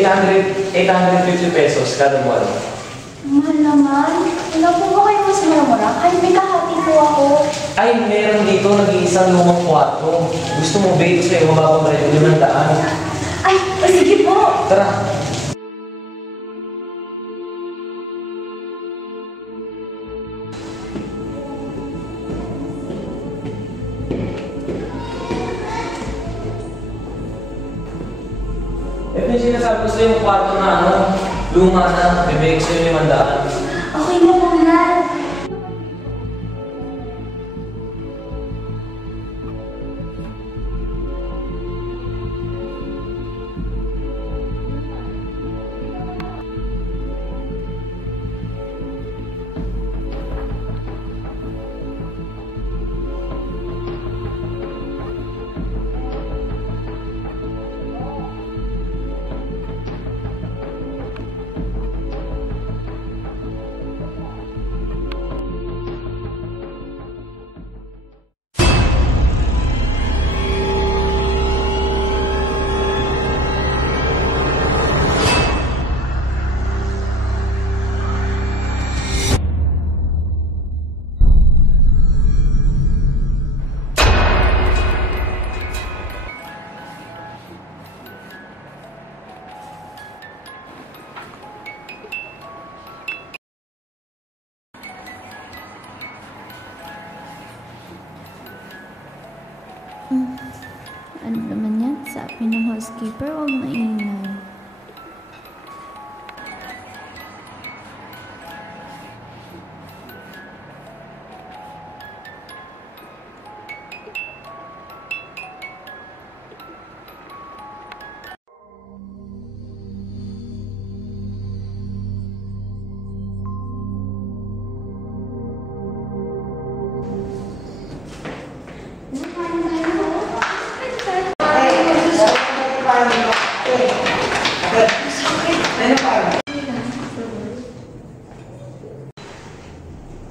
850 pesos kada buwan. Mahal naman. Wala po ba kayo mas mura-mura? Ay, may kahati po ako. Ay, meron dito nag-iisang lumang kwarto. Gusto mo ba ito sa'yo mababang ba yung 500? Ay, sige po. Tara. Ito yung sinasabi ko sa'yo yung kwarto na luma na, bibigay ko sa'yo 500. Okay na po yan. Ano naman yan? Sabi ng housekeeper, huwag maingay.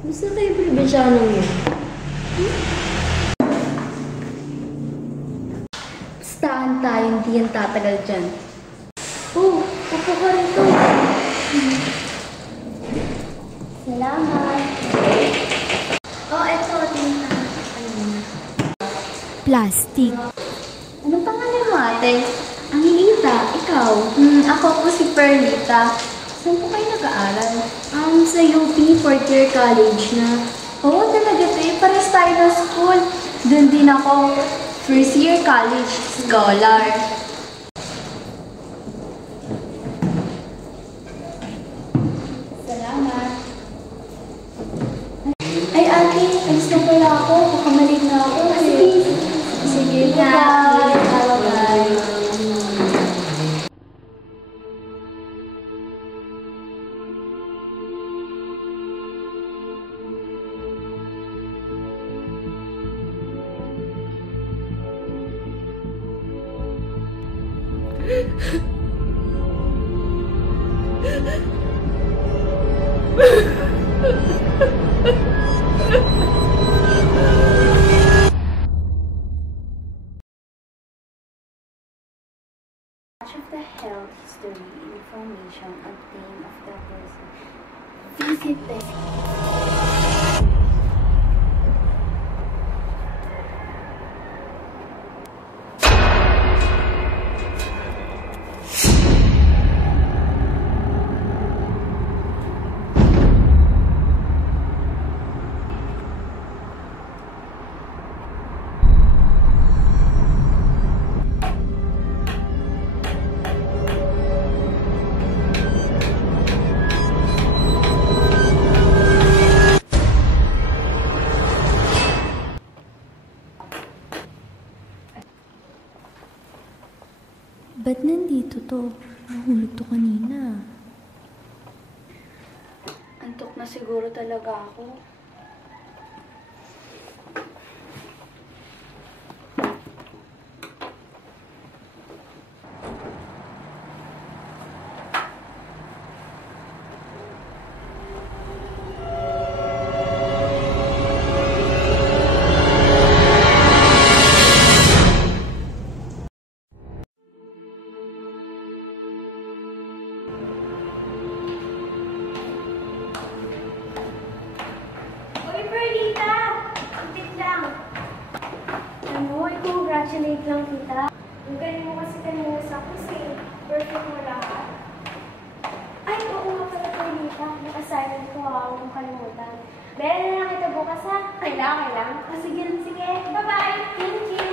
Gusto kayo probinsyano yun? Bastahan tayo, hindi yan tatagal dyan. Oh, upo ka rito. Salamat. Oh, eto. Tingnan. Plastic. Anong pangalan mo, ate? Angelita, ikaw? Ako po si Perlita. Saan po kayo nag-aaral? Sa UP, 4th year college na. Oo, talaga te. Pares tayo na school. Doon din ako. First year college scholar. Salamat. Ay, ate. Alis na pala ako. Kakamalig na ako. Sige, bye. Bye. Much of the health history information obtained of the person. Visit the Ba't nandito to? Nahulog to kanina. Antok na siguro talaga ako. Ano, i-congratulate lang kita. Ang galing mo kasi kanina sa quiz eh. Perfect mo lahat. Ay, oo nga pala Carlita. Yung assignment ko, huwag mong kalimutan. Meron na lang kita bukas ha. Kailangan lang. Sige. Bye-bye. Thank you.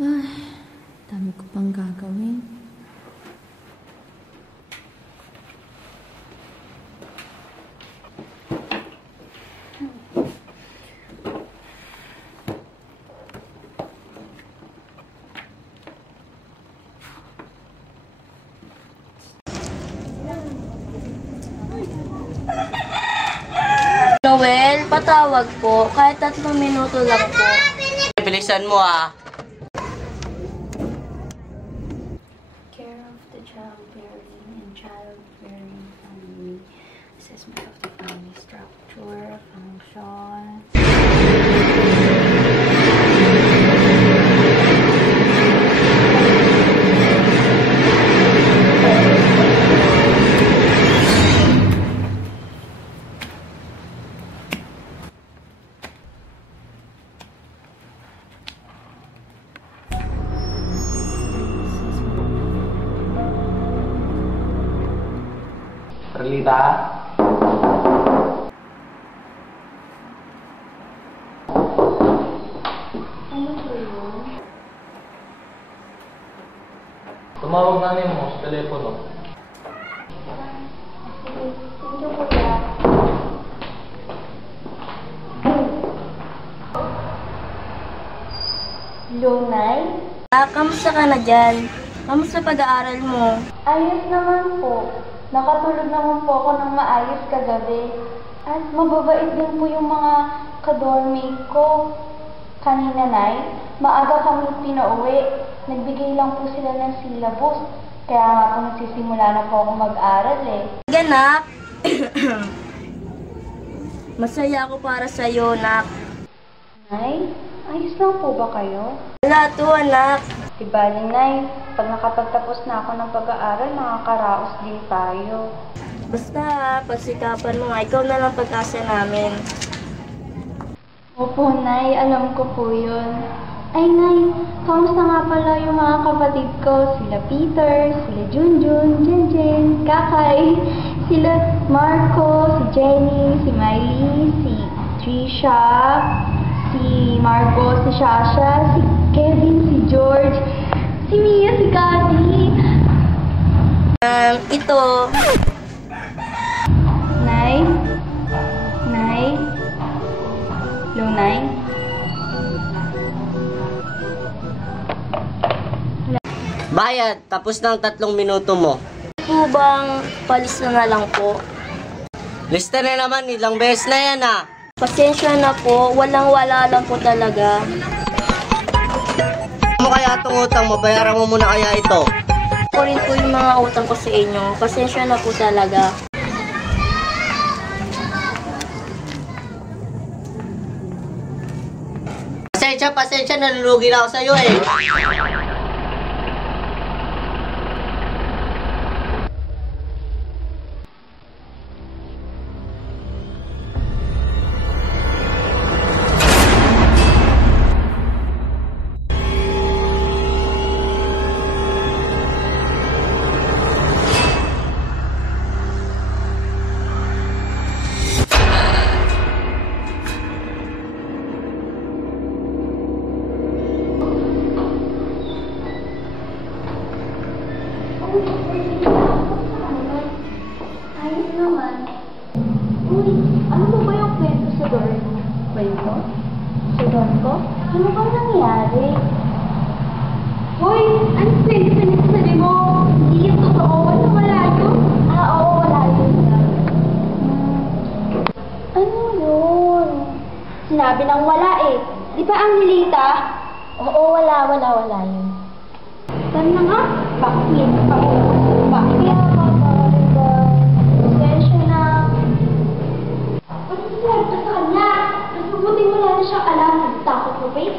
Ay, dami ko pang gagawin. Noel, patawag po. Kahit 3 minuto lang po. Bilisan mo ah. Care of the childbearing and childbearing family. Assessment of the family structure, function. Carlita? Ano po yun? Tumawag namin mo sa telepono. Sige, thank you kuya. Lunay? Kamusta ka na dyan? Kamusta pag-aaral mo? Ayos naman po. Nakatulog naman po ako ng maayos kagabi. At mababait din po yung mga ka-dormmate ko. Kanina, Nay, maaga kami pinauwi. Nagbigay lang po sila ng syllabus. Kaya nga po nagsisimula na po ako mag-aral eh. Ganap! Masaya ako para sa'yo, nak. Nay, ayos lang po ba kayo? Wala to, anak. Dibaling, Nay, pag nakapagtapos na ako ng pag-aaral, nakakaraos din tayo. Basta, pagsikapan mo nga. Ikaw na lang pag-asa namin. Opo, Nay, alam ko po yun. Ay, Nay, kamusta nga pala yung mga kapatid ko? Sila Peter, sila Junjun, Jenjen, Kakay, sila Marco, si Jenny, si Miley, si Trisha, si Marco, si Shasha, si Kevin, si George, si Mia, si Cathy. Ito. Nay? Nay? Hello, Nay? Bayad, tapos na ang 3 minuto mo. Po bang palista na lang po? Lista na naman, ilang beses na yan ah. Pasensya na po. Walang-wala lang po talaga. Ano kaya itong utang mo? Bayaran mo muna kaya ito. Ako rin po yung mga utang ko sa inyo. Pasensya na po talaga. Pasensya, nalulugi na ako sa'yo eh. Ayos naman. Uy, ano ba ba yung kwento sa dorm mo? Kwento? Sa dorm ko? Ano ba nangyari? Hoy, ano sabi mo? Hindi yung totoo. Ano wala yun? Oo, wala yun. Ano yun? Sinabi ng wala eh. Di ba ang nilita? Oo, wala yun. Saan na nga? Bakit? Bakit? Pasensya na. Ano sinabi ka sa kanya? Nagpuputing wala na siyang alam. Takot mo, babe?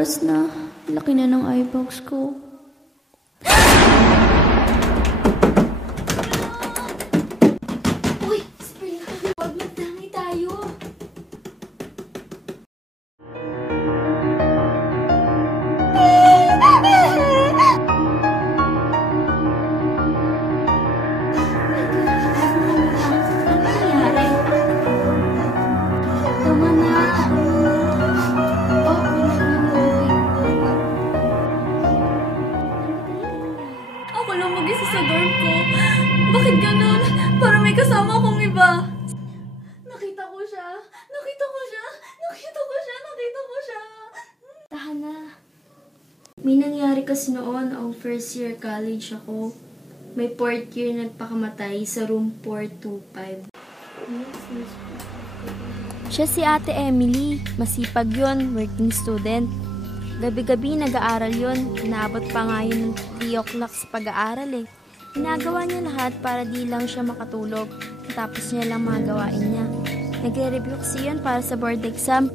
oras na? Laki na ng eyebags ko. Uy, Spring, huwag magdamay tayo. Tama na. Oh, Ako lang mag-isa sa dorm ko. Bakit ganun? Para may kasama akong iba. Nakita ko siya. Nakita ko siya. Nakita ko siya. Nakita ko siya. Tahan na. May nangyari kasi noon, ang first year college ako. May fourth year nagpakamatay sa room 425. Siya si Ate Emily. Masipag yon, working student. Gabi-gabi nag-aaral yon. Inaabot pa nga yun ng 3 o'clock sa pag-aaral eh. Ginagawa niya lahat para di lang siya makatulog. Tapos niya lang mga gawain niya. Nagre-review kasi yun para sa board exam.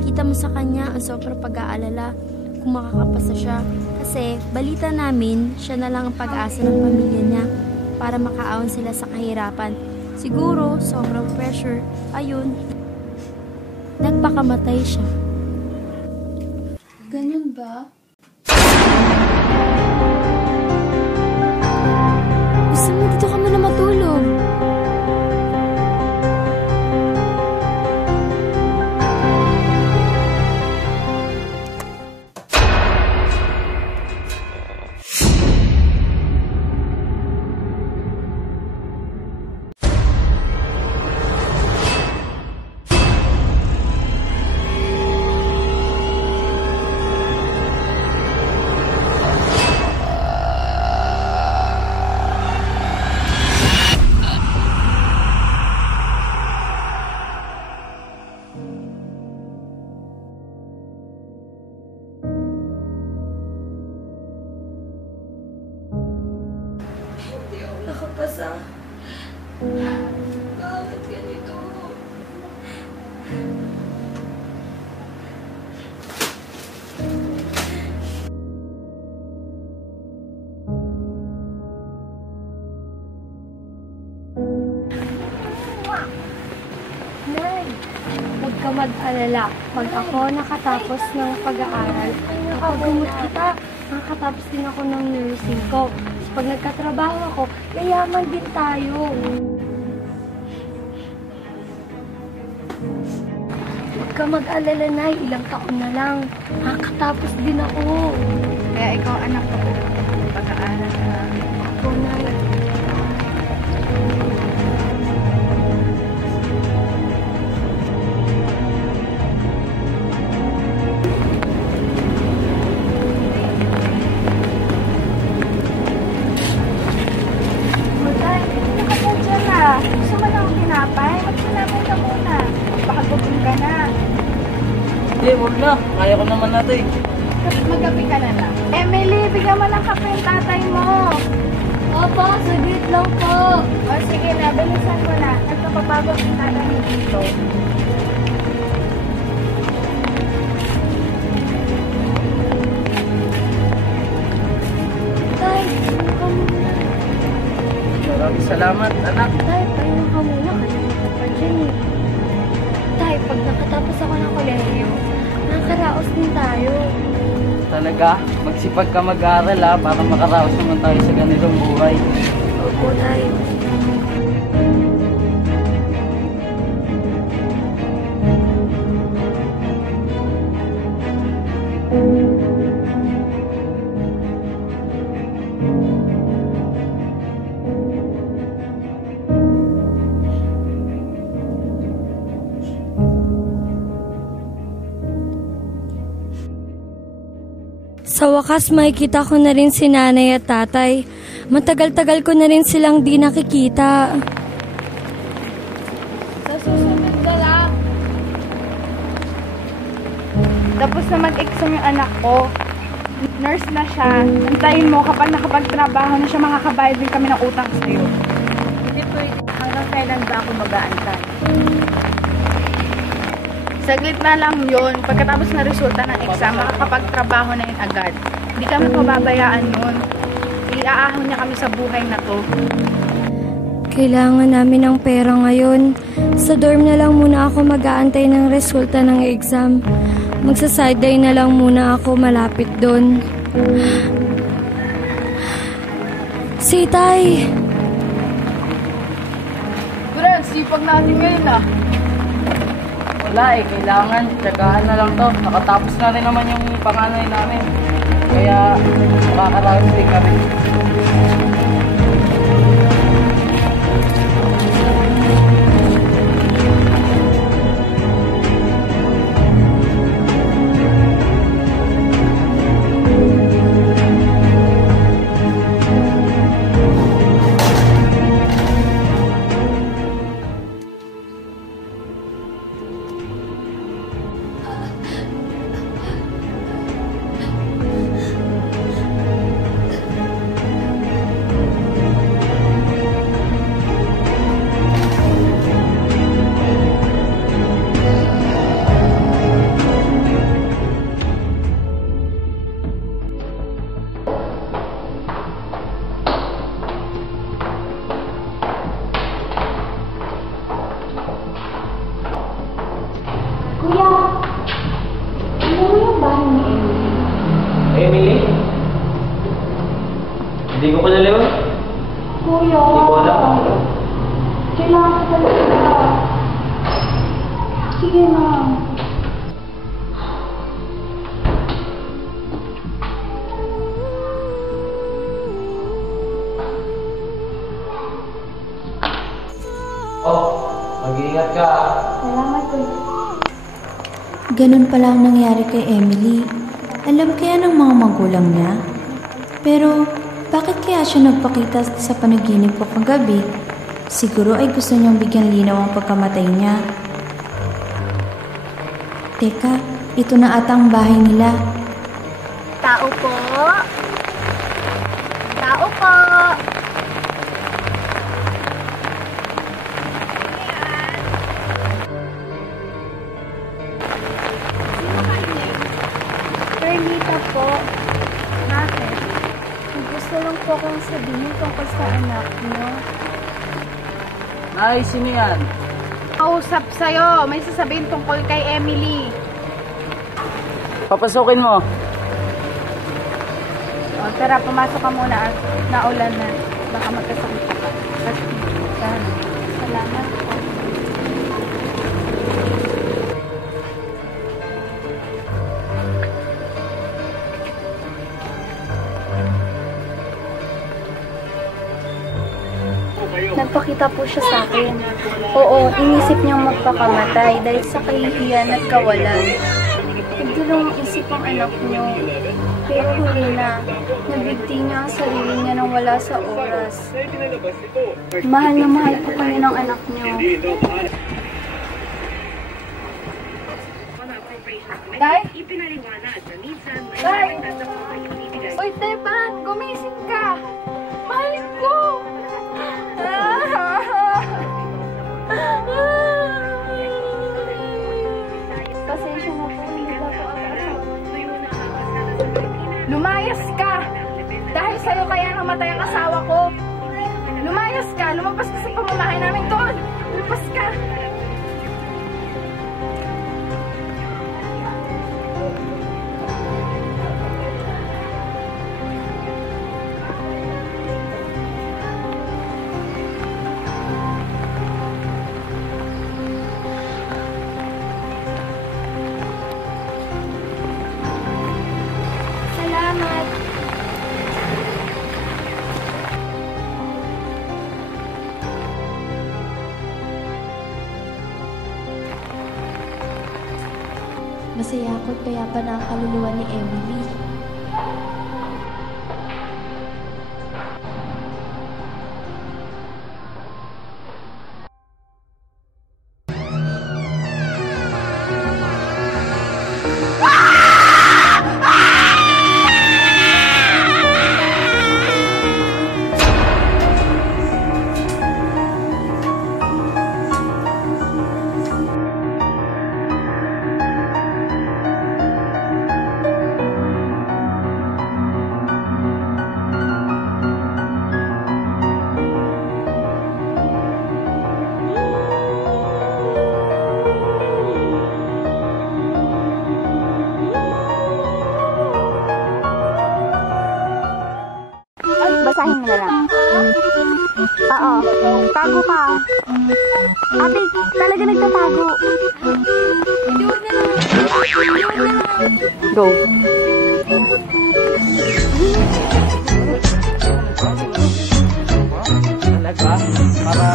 Kita mo sa kanya ang sobrang pag-aalala kung makakapasa siya. Kasi balita namin, siya na lang ang pag-asa ng pamilya niya para makaahon sila sa kahirapan. Siguro, sobrang pressure. Ayun, nagpakamatay siya. Ganun ba? Gusto mo dito ka muna matulog? Nakapasa. Bakit ganito? Nay, huwag ka mag-alala. Pag ako nakatapos ng pag-aaral, nakagumot kita. Nakatapos din ako ng nursing ko. So, pag nagkatrabaho ako, yayaman din tayo. Huwag ka mag-alala, Nay. Ilang taon na lang. Nakatapos din ako. Kaya ikaw anak ko, pag-aaral ka. Ako, Nay. Magay, nakasadya na. Gusto mo lang tinapay? Magsinapay ka muna. Baka gutom ka na. Hindi, huwag na. Kaya ko naman na ito eh. Magabi ka na lang. Emily, bigyan mo ng kape yung tatay mo. Opo, saglit lang po. O sige na, bilisan ko na. Nagkapapagod yung tatay mo dito. Tay, pahinga ka muna. Maraming salamat, anak. Tay, pahinga ka muna. Kanina ka pa dyan eh. Tay, pag nakatapos ako ng kolehiyo, nakakaraos din tayo. Talaga, magsipag ka mag-aaral ha, para makaraos naman tayo sa ganitong buhay. Opo, Tay. Sa wakas, makikita ko na rin si nanay at tatay. Matagal-tagal ko na rin silang di nakikita. Sa susunod na lang. Tapos na mag-exam yung anak ko. Nurse na siya. Antayin mo kapag nakapagtrabaho na siya, makakabayad din kami ng utang sa'yo. Hindi pwede. Hanggang kailan ba ako mag-aantay? Saglit na lang yun. Pagkatapos na resulta ng exam, makakapagtrabaho na yun agad. Hindi kami pababayaan yun. Iaahon niya kami sa buhay na to. Kailangan namin ng pera ngayon. Sa dorm na lang muna ako mag-aantay ng resulta ng exam. Magsa-sideline na lang muna ako malapit doon. Sitay! Brad, sipag natin ngayon ah. Wala eh, kailangan. Tsagaan na lang to. Nakatapos na rin naman yung panganay namin. Kaya makakaraos din kami. Kuya, ano mo yung bahay ni Emily? Emily? Hindi ko kilala yun. Kuya, Hindi ko alam. kailangan ko talaga. Sige na. Oh, mag-iingat ka. Salamat, kuya. Ganun pala ang nangyari kay Emily. Alam kaya ng mga magulang niya? Pero, bakit kaya siya nagpakita sa panaginip ko kagabi? Siguro ay gusto niyang bigyan linaw ang pagkamatay niya. Teka, ito na ata ang bahay nila. Tao po. Tao po. Perlita po. Bakit? Gusto lang po akong sabihin tungkol sa anak niyo. Nay, sino yan? Kausap sa'yo. May sasabihin tungkol kay Emily. Papasukin mo. O, tara, pumasok ka muna at naulan na. Baka magkasakit ka. Salamat po. Nagpakita po siya sa akin. Oo, inisip niyang magpakamatay dahil sa kahihiyan at kawalan. Nagdalawang isip ang anak niyo. Pero huli na, nabigti niya ang sarili niya nang wala sa oras. Mahal na mahal po kayo ng anak niyo. Day? Day? Uy, Teban! Gumising ka! Mahal ko! Pasensya na po, hindi na po ako. Lumayas ka! Dahil sa'yo kaya namatay ang asawa ko. Lumayas ka! Lumabas ka sa pamamahay namin doon! Lumabas ka! Salamat. Masaya ako't payapa na ang kaluluwa ni Emily. nagtatago ka? Ate, talaga nagtatago. Go. Talaga? Para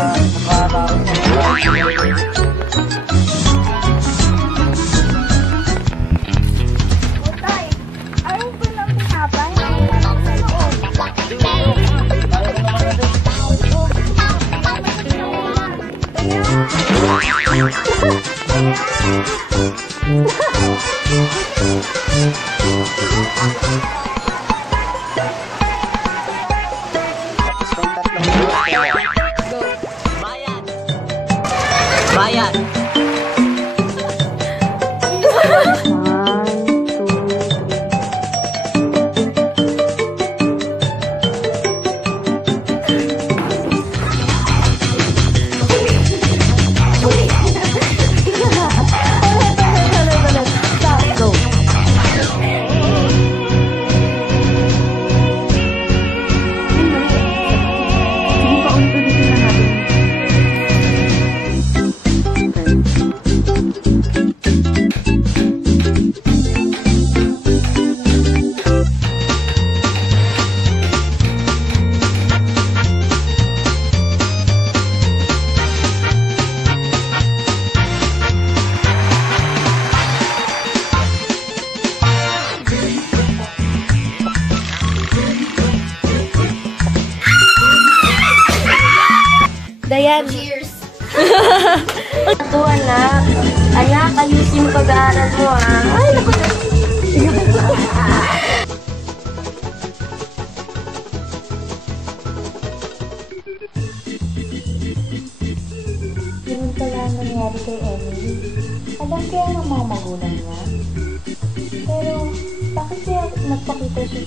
makatapos. Utay, ayaw ko ng pinapay. Wala sa loob. Bayan! Dayan. Cheers! Ito, anak. Anak, ayusin mo pag-aaral mo, ha? Ay, naku. Ganun pala ang nangyari kay Emily. Alam kaya ng mga magulang niya. Pero, bakit kaya nagpakita siya?